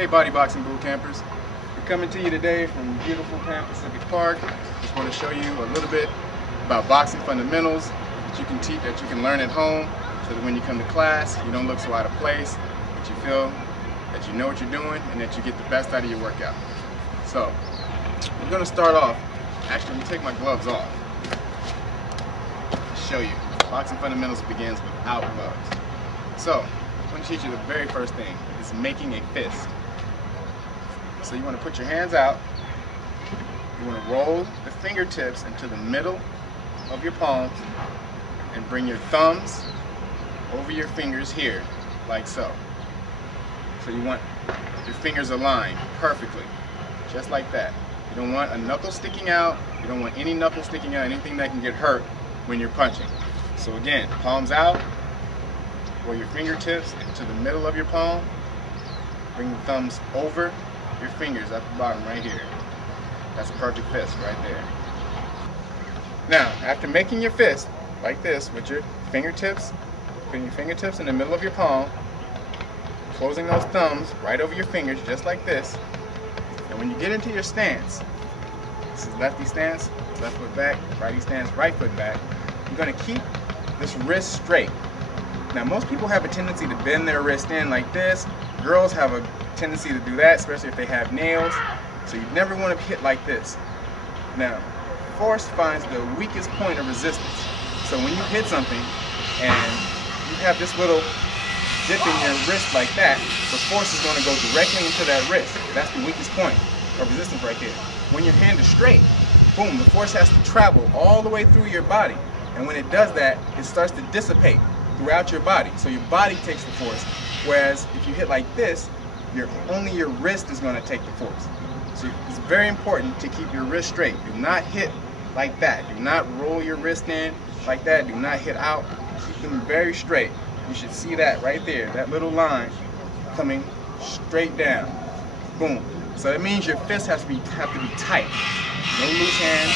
Hey Body Boxing Boot Campers, we're coming to you today from beautiful Pan Pacific Park. Just want to show you a little bit about boxing fundamentals that you can teach, that you can learn at home, so that when you come to class, you don't look so out of place, that you feel that you know what you're doing and that you get the best out of your workout. So, we're going to start off. Actually, let me take my gloves off. Show you. Boxing fundamentals begins without gloves. So, I'm going to teach you the very first thing is making a fist. So you want to put your hands out, you want to roll the fingertips into the middle of your palms and bring your thumbs over your fingers here, like so. So you want your fingers aligned perfectly, just like that. You don't want a knuckle sticking out, you don't want any knuckle sticking out, anything that can get hurt when you're punching. So again, palms out, roll your fingertips into the middle of your palm, bring the thumbs over your fingers at the bottom right here. That's a perfect fist right there. Now, after making your fist like this with your fingertips, putting your fingertips in the middle of your palm, closing those thumbs right over your fingers just like this, and when you get into your stance, this is lefty stance, left foot back, righty stance, right foot back, you're going to keep this wrist straight. Now, most people have a tendency to bend their wrist in like this. Girls have a tendency to do that, especially if they have nails. So you never want to hit like this. Now, force finds the weakest point of resistance. So when you hit something and you have this little dip in your wrist like that, the force is going to go directly into that wrist. That's the weakest point of resistance right there. When your hand is straight, boom, the force has to travel all the way through your body. And when it does that, it starts to dissipate throughout your body. So your body takes the force. Whereas if you hit like this, only your wrist is going to take the force. So it's very important to keep your wrist straight. Do not hit like that. Do not roll your wrist in like that. Do not hit out. Keep them very straight. You should see that right there, that little line coming straight down. Boom. So that means your fist have to be tight. No loose hands.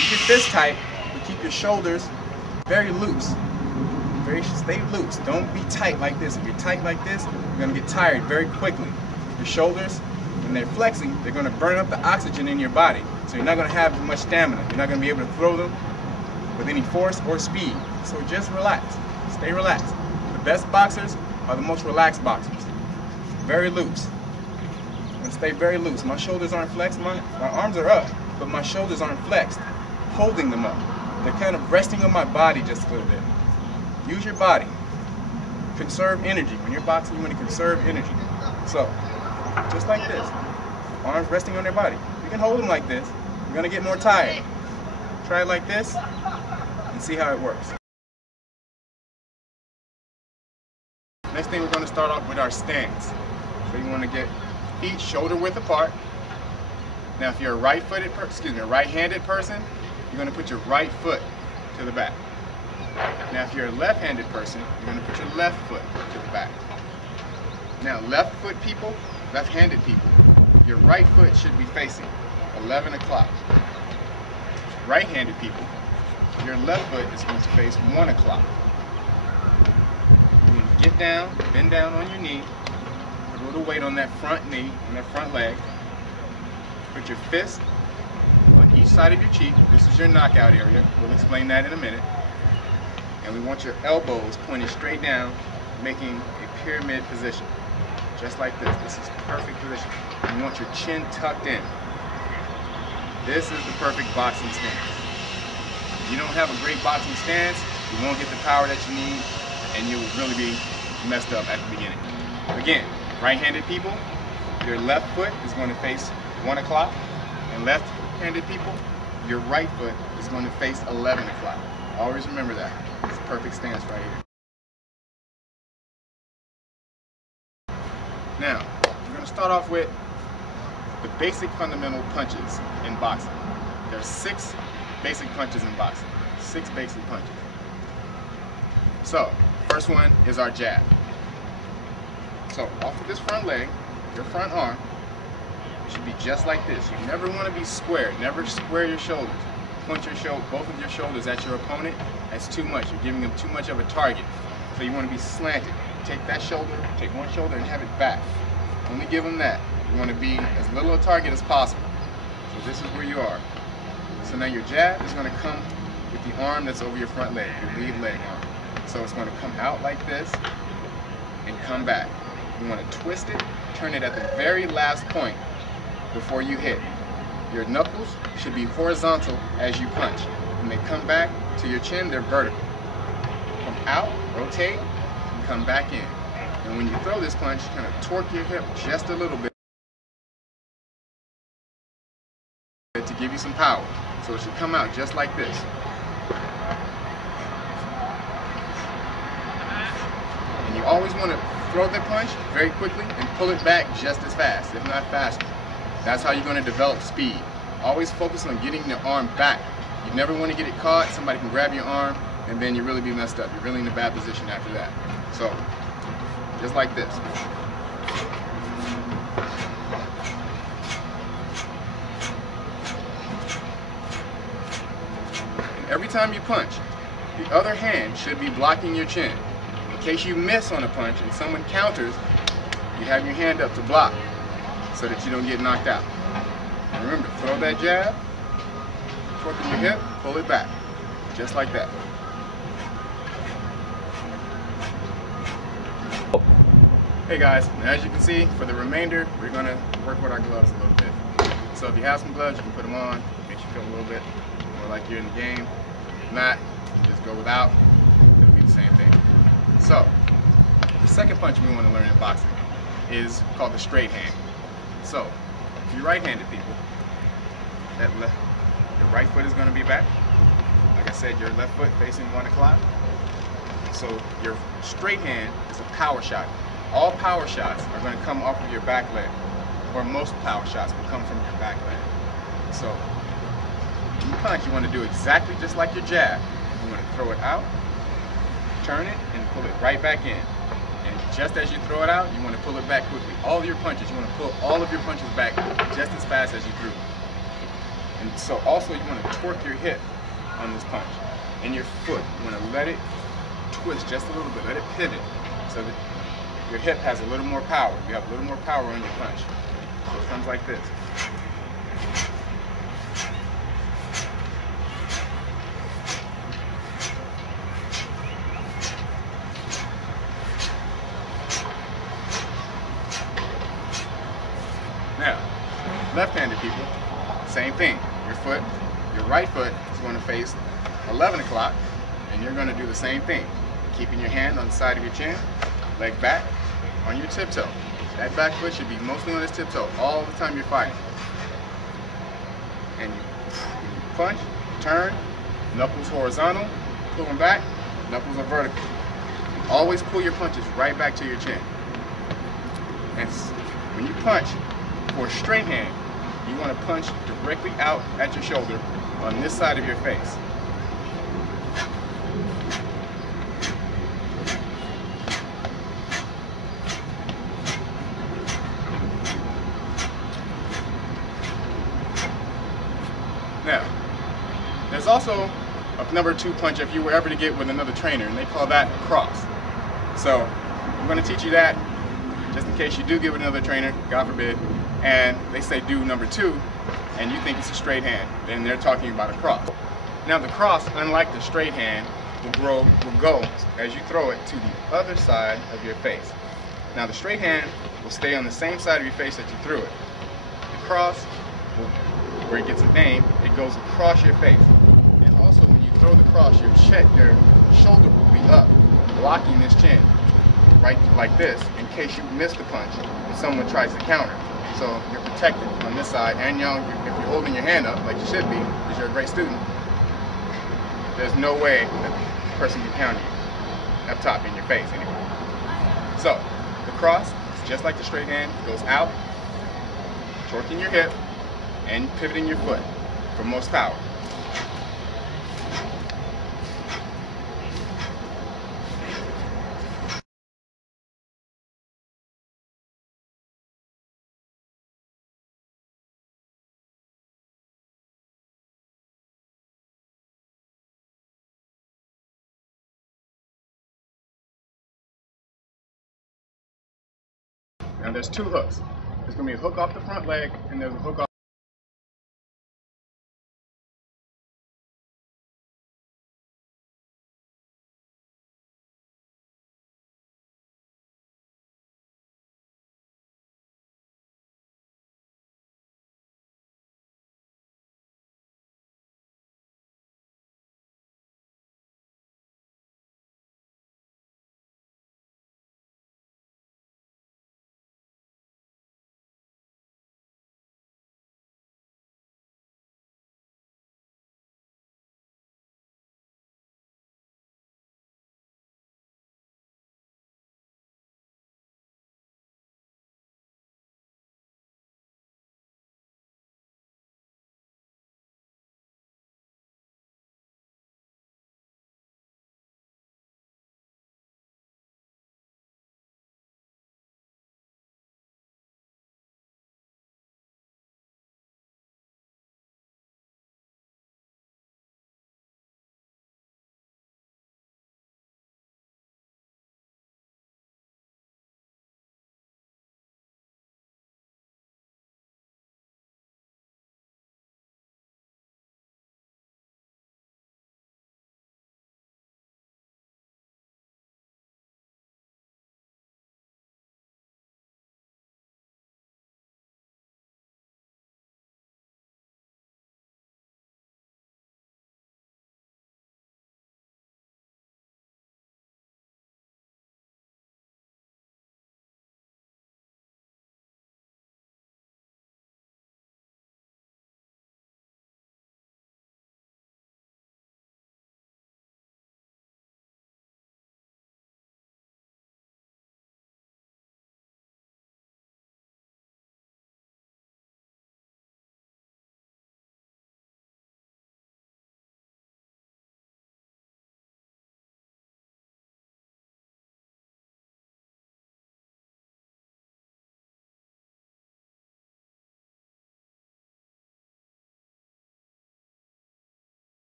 Keep your fist tight, but keep your shoulders very loose. Stay loose. Don't be tight like this. If you're tight like this, you're going to get tired very quickly. Your shoulders, when they're flexing, they're going to burn up the oxygen in your body. So you're not going to have much stamina. You're not going to be able to throw them with any force or speed. So just relax. Stay relaxed. The best boxers are the most relaxed boxers. Very loose. And stay very loose. My shoulders aren't flexed. My arms are up, but my shoulders aren't flexed. Holding them up. They're kind of resting on my body just a little bit. Use your body. Conserve energy. When you're boxing, you want to conserve energy. So, just like this. Arms resting on their body. You can hold them like this. You're going to get more tired. Try it like this and see how it works. Next thing, we're going to start off with our stance. So you want to get feet shoulder width apart. Now, if you're a right-handed person, you're going to put your right foot to the back. Now, if you're a left-handed person, you're going to put your left foot to the back. Now, left-handed people, your right foot should be facing 11 o'clock. Right-handed people, your left foot is going to face 1 o'clock. You're going to get down, bend down on your knee, put a little weight on that front knee and that front leg. Put your fist on each side of your cheek. This is your knockout area. We'll explain that in a minute. And we want your elbows pointed straight down, making a pyramid position. Just like this. This is perfect position. You want your chin tucked in. This is the perfect boxing stance. If you don't have a great boxing stance, you won't get the power that you need, and you'll really be messed up at the beginning. Again, right-handed people, your left foot is going to face 1 o'clock, and left-handed people, your right foot is going to face 11 o'clock. Always remember that. It's a perfect stance right here. Now, we're going to start off with the basic fundamental punches in boxing. There are 6 basic punches in boxing. 6 basic punches. So, first one is our jab. So, off of this front leg, your front arm should be just like this. You never want to be square. Never square your shoulders. Point both of your shoulders at your opponent. That's too much. You're giving them too much of a target. So you want to be slanted. Take that shoulder, take one shoulder and have it back. Only give them that. You want to be as little a target as possible. So this is where you are. So now your jab is going to come with the arm that's over your front leg, your lead leg arm. So it's going to come out like this and come back. You want to twist it, turn it at the very last point before you hit. Your knuckles should be horizontal as you punch. When they come back to your chin, they're vertical. Come out, rotate, and come back in. And when you throw this punch, kind of torque your hip just a little bit to give you some power. So it should come out just like this. And you always want to throw the punch very quickly and pull it back just as fast, if not faster. That's how you're going to develop speed. Always focus on getting the arm back. You never want to get it caught. Somebody can grab your arm and then you really be messed up. You're really in a bad position after that. So, just like this. And every time you punch, the other hand should be blocking your chin. In case you miss on a punch and someone counters, you have your hand up to block so that you don't get knocked out. And remember, throw that jab, torquing your hip, pull it back, just like that. Hey guys, as you can see, for the remainder, we're going to work with our gloves a little bit. So if you have some gloves, you can put them on. Makes you feel a little bit more like you're in the game. If not, you just go without. It'll be the same thing. So, the second punch we want to learn in boxing is called the straight hand. So, if you're right-handed people, your right foot is going to be back. Like I said, your left foot facing 1 o'clock. So your straight hand is a power shot. All power shots are going to come off of your back leg, or most power shots will come from your back leg. So when you punch, you want to do exactly just like your jab. You want to throw it out, turn it, and pull it right back in. And just as you throw it out, you want to pull it back quickly. All of your punches, you want to pull all of your punches back just as fast as you threw. And so also you want to torque your hip on this punch. And your foot, you want to let it twist just a little bit, let it pivot so that your hip has a little more power. You have a little more power on your punch. So it comes like this. Now, left-handed people, same thing. Your right foot is going to face 11 o'clock, and you're going to do the same thing. Keeping your hand on the side of your chin, leg back, on your tiptoe. That back foot should be mostly on its tiptoe all the time you're fighting. And you punch, turn, knuckles horizontal, pull them back, knuckles are vertical. Always pull your punches right back to your chin. And when you punch for a straight hand, you want to punch directly out at your shoulder on this side of your face. Now, there's also a number 2 punch if you were ever to get with another trainer, and they call that a cross. So I'm going to teach you that just in case you do get with another trainer, God forbid, and they say do number 2, and you think it's a straight hand, then they're talking about a cross. Now the cross, unlike the straight hand, will go as you throw it to the other side of your face. Now the straight hand will stay on the same side of your face that you threw it. The cross, where it gets a name, it goes across your face. And also when you throw the cross, your shoulder will be up, blocking this chin, right like this, in case you miss the punch and someone tries to counter. So you're protected on this side, and if you're holding your hand up, like you should be, because you're a great student, there's no way that the person can counter you up top in your face anyway. So the cross is just like the straight hand, it goes out, torquing your hip, and pivoting your foot for most power. Now there's two hooks. There's going to be a hook off the front leg, and there's a hook off.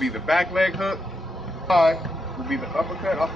Be the back leg hook. Will be the uppercut off